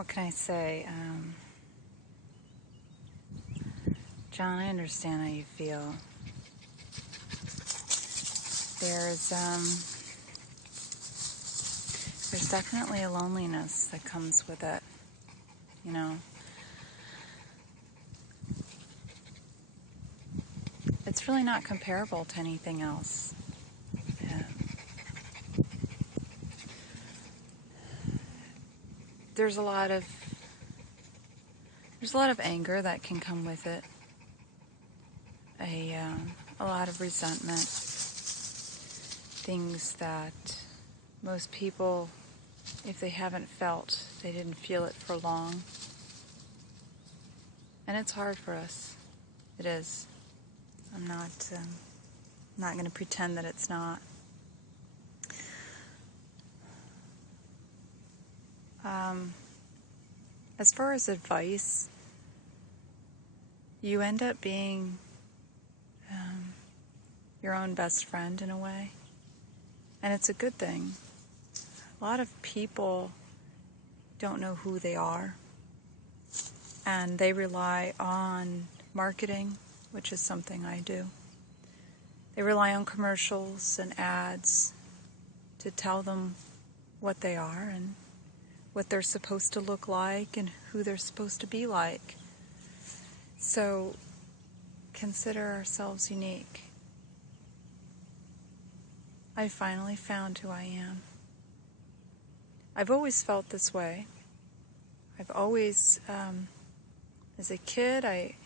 what can I say? John, I understand how you feel. There's definitely a loneliness that comes with it, you know. It's really not comparable to anything else. Yeah. There's a lot of anger that can come with it. A lot of resentment. Things that most people, if they haven't felt, they didn't feel it for long. And it's hard for us. It is. I'm not going to pretend that it's not. As far as advice, you end up being your own best friend in a way. And it's a good thing. A lot of people don't know who they are. And they rely on marketing, which is something I do. They rely on commercials and ads to tell them what they are and what they're supposed to look like and who they're supposed to be like. So consider ourselves unique. I finally found who I am. I've always felt this way. I've always, as a kid, I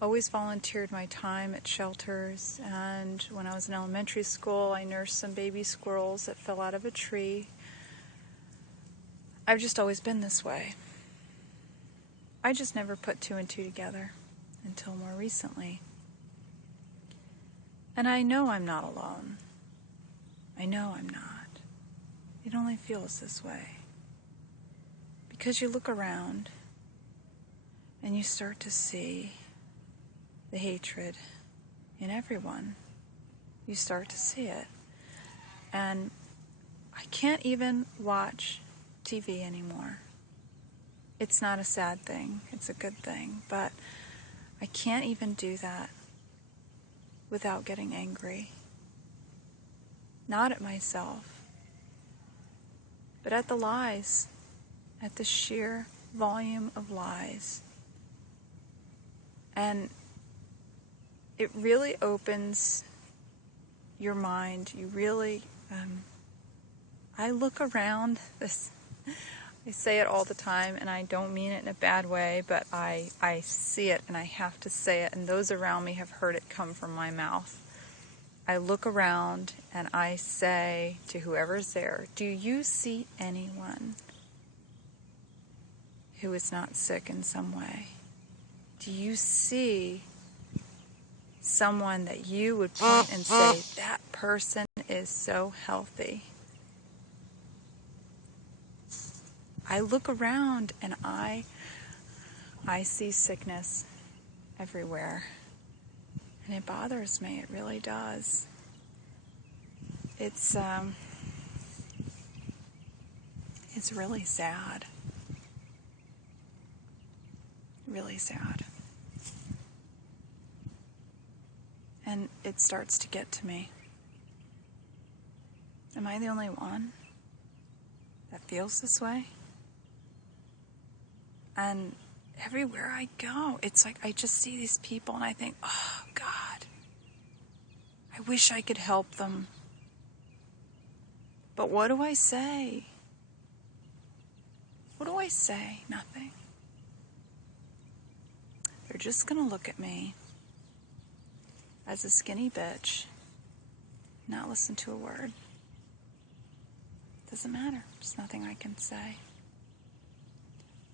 always volunteered my time at shelters, and when I was in elementary school, I nursed some baby squirrels that fell out of a tree. I've just always been this way. I just never put two and two together until more recently. And I know I'm not alone. I know I'm not. It only feels this way. Because you look around and you start to see the hatred in everyone. You start to see it. And I can't even watch TV anymore. It's not a sad thing. It's a good thing. But I can't even do that without getting angry. Not at myself, but at the lies, at the sheer volume of lies. And it really opens your mind. You really, I look around this, I say it all the time, and I don't mean it in a bad way, but I see it and I have to say it, and those around me have heard it come from my mouth. I look around and I say to whoever's there, do you see anyone who is not sick in some way? Do you see someone that you would point and say, that person is so healthy? I look around and I see sickness everywhere. And it bothers me, it really does. It's really sad. Really sad. And it starts to get to me. Am I the only one that feels this way? And everywhere I go, it's like I just see these people and I think, oh, God, I wish I could help them. But what do I say? What do I say? Nothing. They're just going to look at me as a skinny bitch, not listen to a word. Doesn't matter. There's nothing I can say.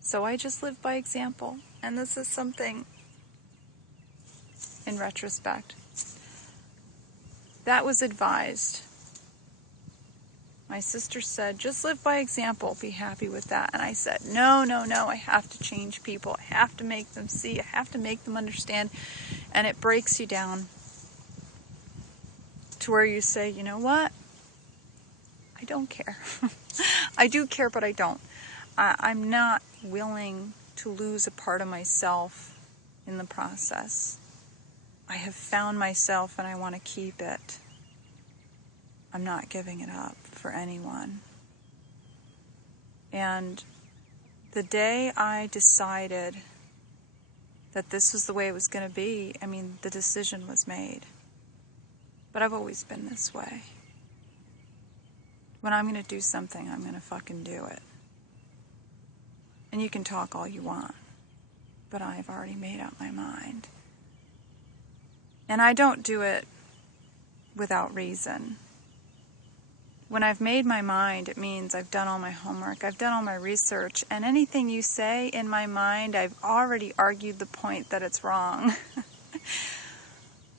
So I just live by example. And this is something, in retrospect, that was advised. My sister said, just live by example, be happy with that. And I said, no, I have to change people. I have to make them see. I have to make them understand. And it breaks you down to where you say, you know what? I don't care. I do care, but I don't. I'm not willing to lose a part of myself in the process. I have found myself and I want to keep it. I'm not giving it up for anyone. And the day I decided that this was the way it was going to be, I mean, the decision was made. But I've always been this way. When I'm going to do something, I'm going to fucking do it. And you can talk all you want, but I've already made up my mind. And I don't do it without reason. When I've made my mind, it means I've done all my homework, I've done all my research, and anything you say in my mind, I've already argued the point that it's wrong.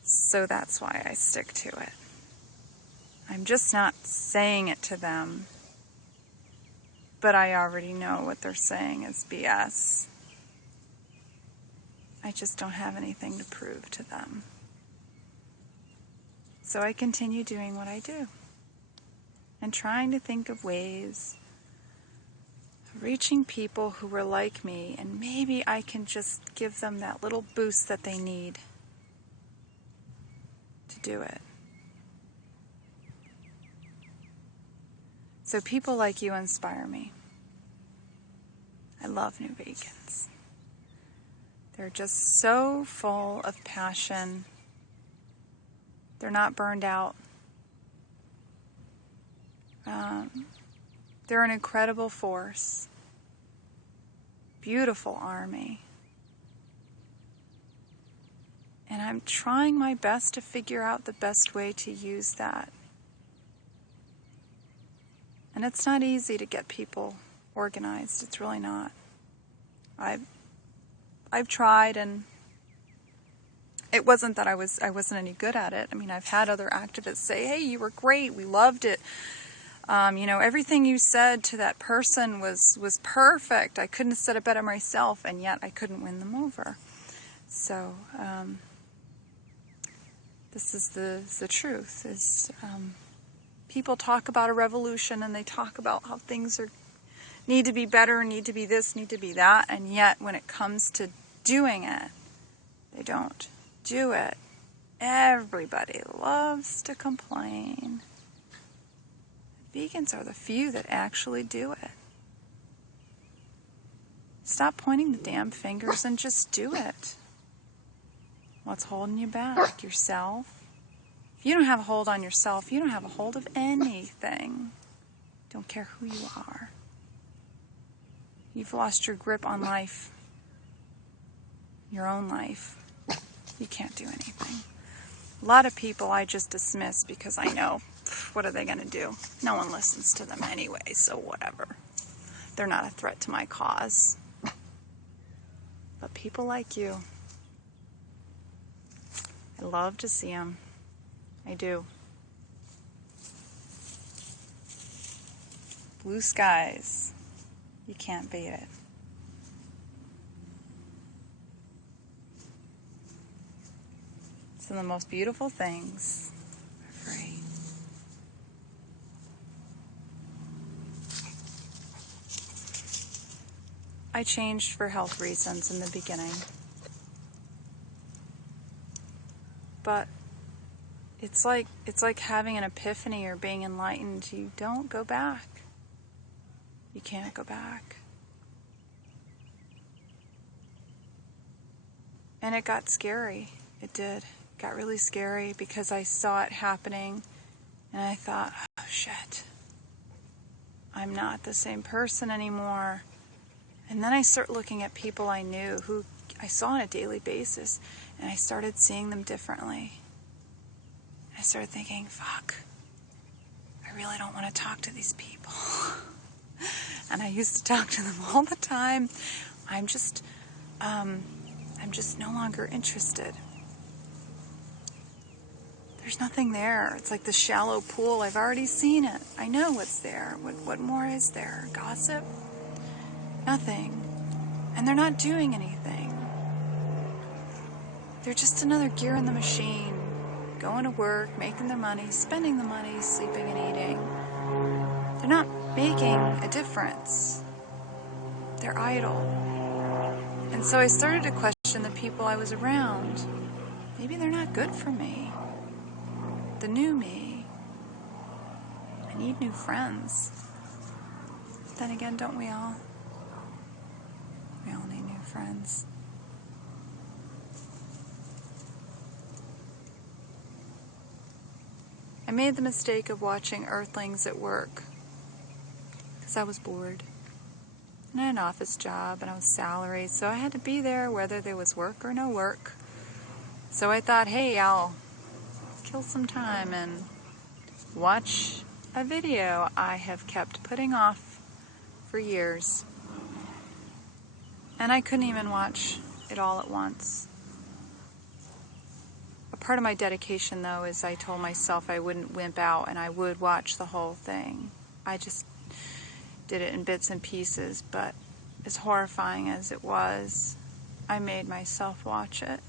So that's why I stick to it. I'm just not saying it to them, but I already know what they're saying is BS. I just don't have anything to prove to them. So I continue doing what I do and trying to think of ways of reaching people who were like me, and maybe I can just give them that little boost that they need to do it. So people like you inspire me. I love new vegans. They're just so full of passion. They're not burned out. They're an incredible force. Beautiful army. And I'm trying my best to figure out the best way to use that. And it's not easy to get people organized. It's really not. I've tried, and it wasn't that I wasn't any good at it. I mean, I've had other activists say, "Hey, you were great. We loved it. Everything you said to that person was perfect. I couldn't have said it better myself," and yet I couldn't win them over. So this is the truth. People talk about a revolution, and they talk about how things need to be better, need to be this, need to be that, and yet when it comes to doing it, they don't do it. Everybody loves to complain. Vegans are the few that actually do it. Stop pointing the damn fingers and just do it. What's holding you back? Yourself? If you don't have a hold on yourself, you don't have a hold of anything. Don't care who you are. You've lost your grip on life. Your own life. You can't do anything. A lot of people I just dismiss because I know, what are they going to do? No one listens to them anyway, so whatever. They're not a threat to my cause. But people like you, I love to see them. I do. Blue skies. You can't beat it. Some of the most beautiful things are free. I changed for health reasons in the beginning. But it's like having an epiphany or being enlightened. You don't go back. You can't go back. And it got scary. It did. It got really scary because I saw it happening and I thought, oh shit, I'm not the same person anymore. And then I start looking at people I knew who I saw on a daily basis, and I started seeing them differently. I started thinking, fuck, I really don't want to talk to these people. And I used to talk to them all the time. I'm just no longer interested. There's nothing there. It's like the shallow pool. I've already seen it. I know what's there. What more is there? Gossip? Nothing. And they're not doing anything. They're just another gear in the machine. Going to work, making their money, spending the money, sleeping and eating. They're not making a difference. They're idle. And so I started to question the people I was around. Maybe they're not good for me. The new me. I need new friends. But then again, don't we all? We all need new friends. I made the mistake of watching Earthlings at work because I was bored. And I had an office job and I was salaried, so I had to be there whether there was work or no work. So I thought, hey, I'll kill some time and watch a video I have kept putting off for years. And I couldn't even watch it all at once. A part of my dedication, though, is I told myself I wouldn't wimp out and I would watch the whole thing. I just did it in bits and pieces, but as horrifying as it was, I made myself watch it.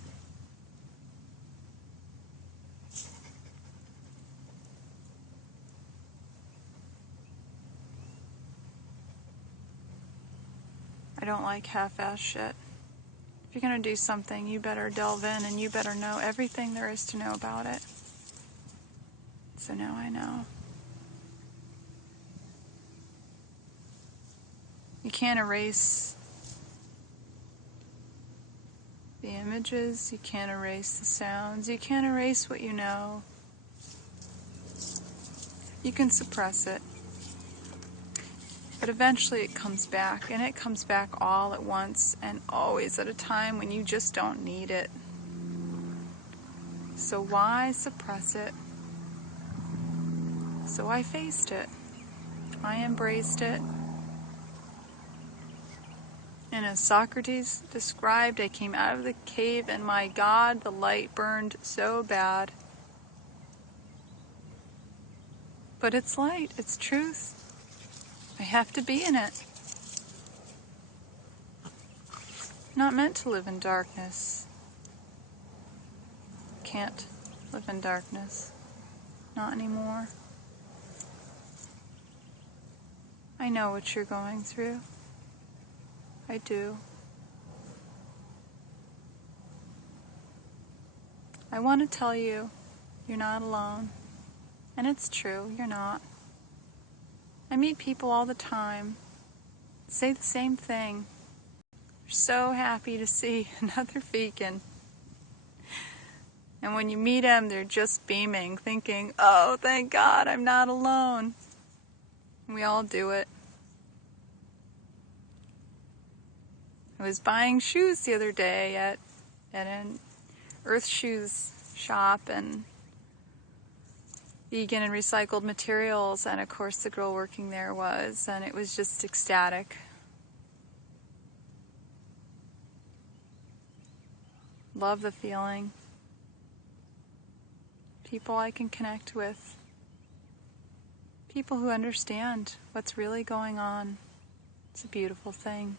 I don't like half-ass shit. If you're going to do something, you better delve in and you better know everything there is to know about it. So now I know. You can't erase the images, you can't erase the sounds, you can't erase what you know. You can suppress it. But eventually it comes back, and it comes back all at once and always at a time when you just don't need it. So why suppress it? So I faced it. I embraced it. And as Socrates described, I came out of the cave and my God, the light burned so bad. But it's light, it's truth. I have to be in it. I'm not meant to live in darkness. Can't live in darkness. Not anymore. I know what you're going through. I do. I want to tell you, you're not alone. And it's true, you're not. I meet people all the time, say the same thing. They're so happy to see another vegan. And when you meet them, they're just beaming, thinking, oh, thank God, I'm not alone. We all do it. I was buying shoes the other day at an Earth Shoes shop and vegan and recycled materials, and of course the girl working there was, and it was just ecstatic. Love the feeling. People I can connect with. People who understand what's really going on. It's a beautiful thing.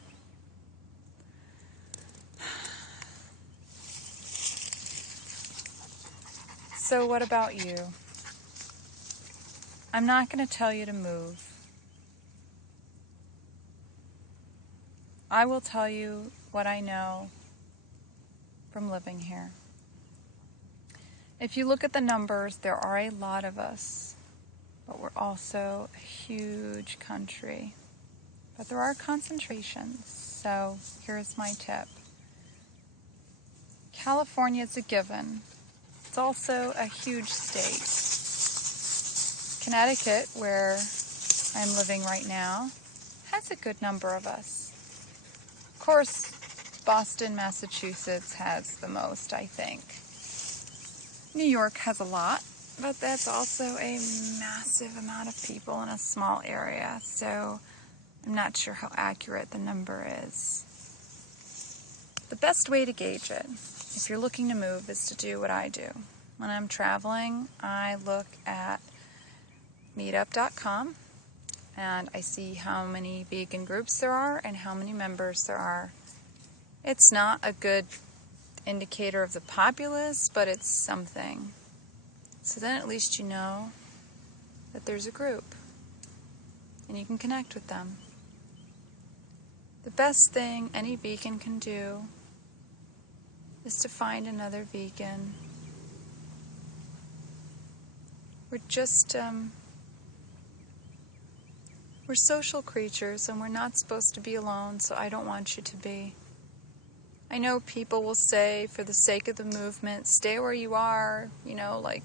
So what about you? I'm not going to tell you to move. I will tell you what I know from living here. If you look at the numbers, there are a lot of us, but we're also a huge country. But there are concentrations, so here's my tip. California is a given. It's also a huge state. Connecticut, where I'm living right now, has a good number of us. Of course, Boston, Massachusetts has the most, I think. New York has a lot, but that's also a massive amount of people in a small area, so I'm not sure how accurate the number is. The best way to gauge it, if you're looking to move, is to do what I do. When I'm traveling, I look at meetup.com and I see how many vegan groups there are and how many members there are. It's not a good indicator of the populace, but it's something. So then at least you know that there's a group and you can connect with them. The best thing any vegan can do is to find another vegan. We're just, we're social creatures and we're not supposed to be alone, so I don't want you to be. I know people will say, for the sake of the movement, stay where you are, you know, like,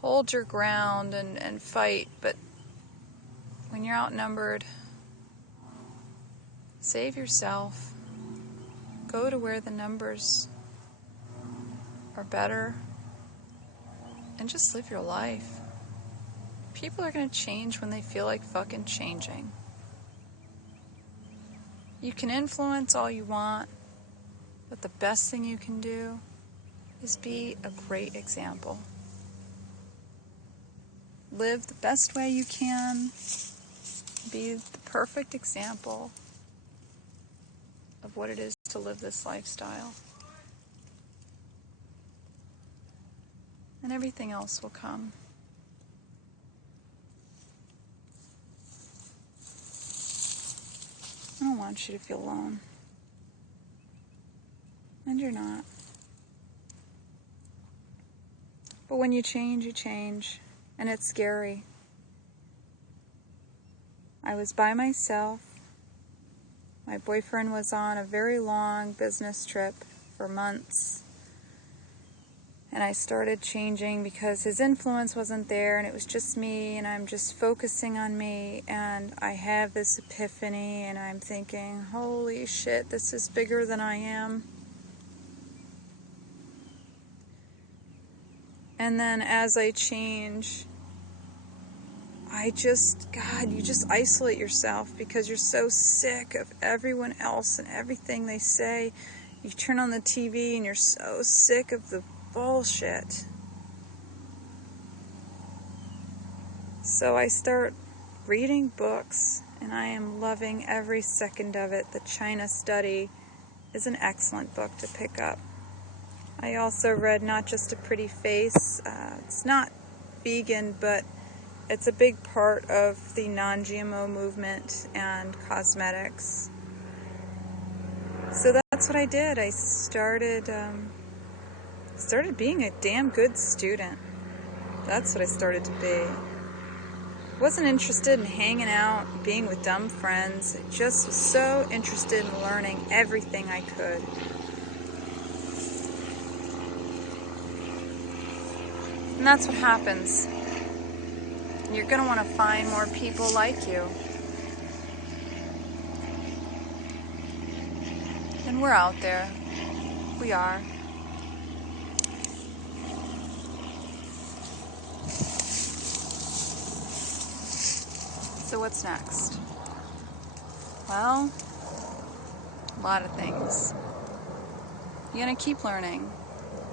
hold your ground and fight, but when you're outnumbered, save yourself. Go to where the numbers are better and just live your life. People are going to change when they feel like fucking changing. You can influence all you want, but the best thing you can do is be a great example. Live the best way you can. Be the perfect example of what it is to live this lifestyle. And everything else will come. I don't want you to feel alone. And you're not. But when you change, you change. And it's scary. I was by myself. My boyfriend was on a very long business trip for months. And I started changing because his influence wasn't there and it was just me and I'm just focusing on me, and I have this epiphany and I'm thinking, holy shit, this is bigger than I am. And then as I change, God, you just isolate yourself because you're so sick of everyone else and everything they say. You turn on the TV and you're so sick of the bullshit. So I start reading books and I am loving every second of it. The China Study is an excellent book to pick up. I also read Not Just a Pretty Face. It's not vegan, but it's a big part of the non-GMO movement and cosmetics. So that's what I did. I started being a damn good student. That's what I started to be. Wasn't interested in hanging out, being with dumb friends. I just was so interested in learning everything I could. And that's what happens. You're going to want to find more people like you. And we're out there. We are. So what's next? Well, a lot of things. You're going to keep learning.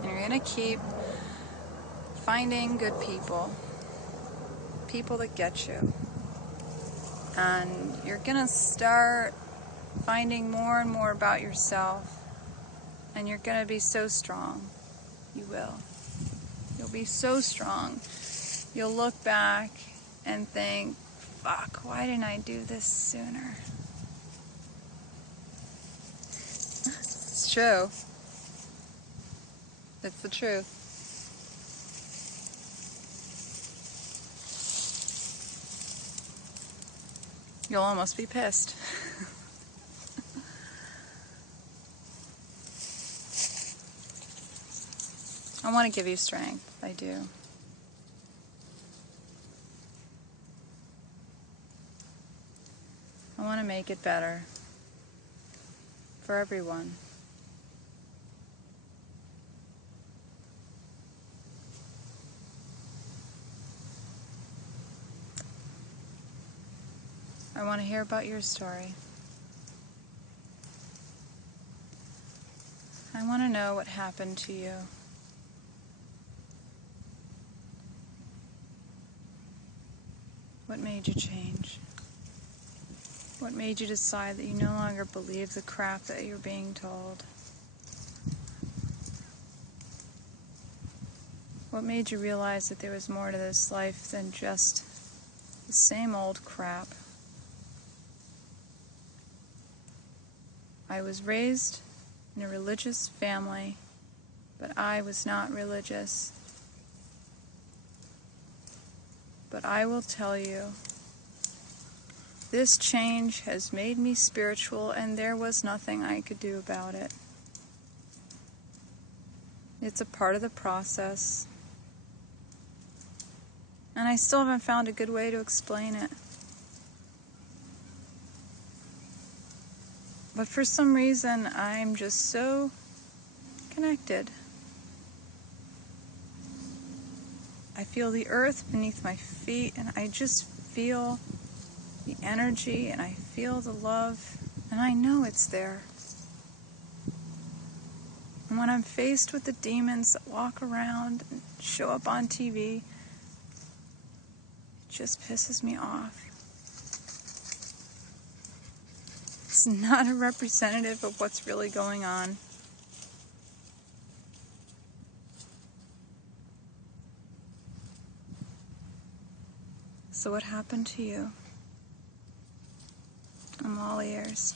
And you're going to keep finding good people. People that get you. And you're going to start finding more and more about yourself. And you're going to be so strong. You will. You'll be so strong. You'll look back and think, fuck, why didn't I do this sooner? It's true. It's the truth. You'll almost be pissed. I want to give you strength. I do. I want to make it better for everyone. I want to hear about your story. I want to know what happened to you. What made you change? What made you decide that you no longer believe the crap that you're being told? What made you realize that there was more to this life than just the same old crap? I was raised in a religious family, but I was not religious. But I will tell you, this change has made me spiritual, and there was nothing I could do about it. It's a part of the process. And I still haven't found a good way to explain it. But for some reason, I'm just so connected. I feel the earth beneath my feet, and I just feel the energy, and I feel the love, and I know it's there. And when I'm faced with the demons that walk around and show up on TV, it just pisses me off. It's not a representative of what's really going on. So what happened to you? I'm all ears.